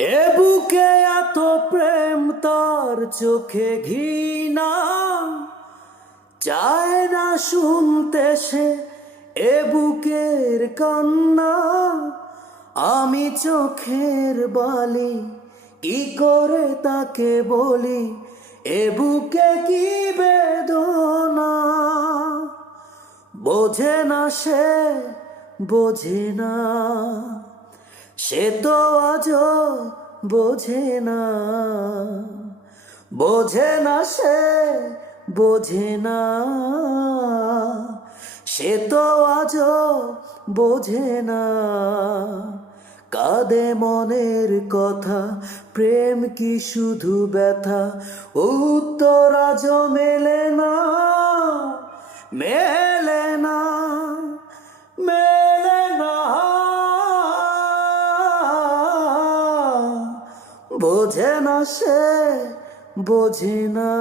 এ বুকে এত প্রেম তার চোখে ঘৃণা চায় না শুনতে সে এ বুকের কান্না। আমি চোখের বালি কি করে তাকে বলি এ বুকে কি বেদনা। বোঝে না সে, বোঝে না, সে তো আজও বোঝে না। বোঝে না সে, বোঝে না, সে তো আজও বোঝে না। কাঁদে মনের কথা, প্রেম কি শুধু ব্যথা, উত্তর আজও মেলে না, মেলে না, মেলে না। বোঝে না সে, বোঝে না।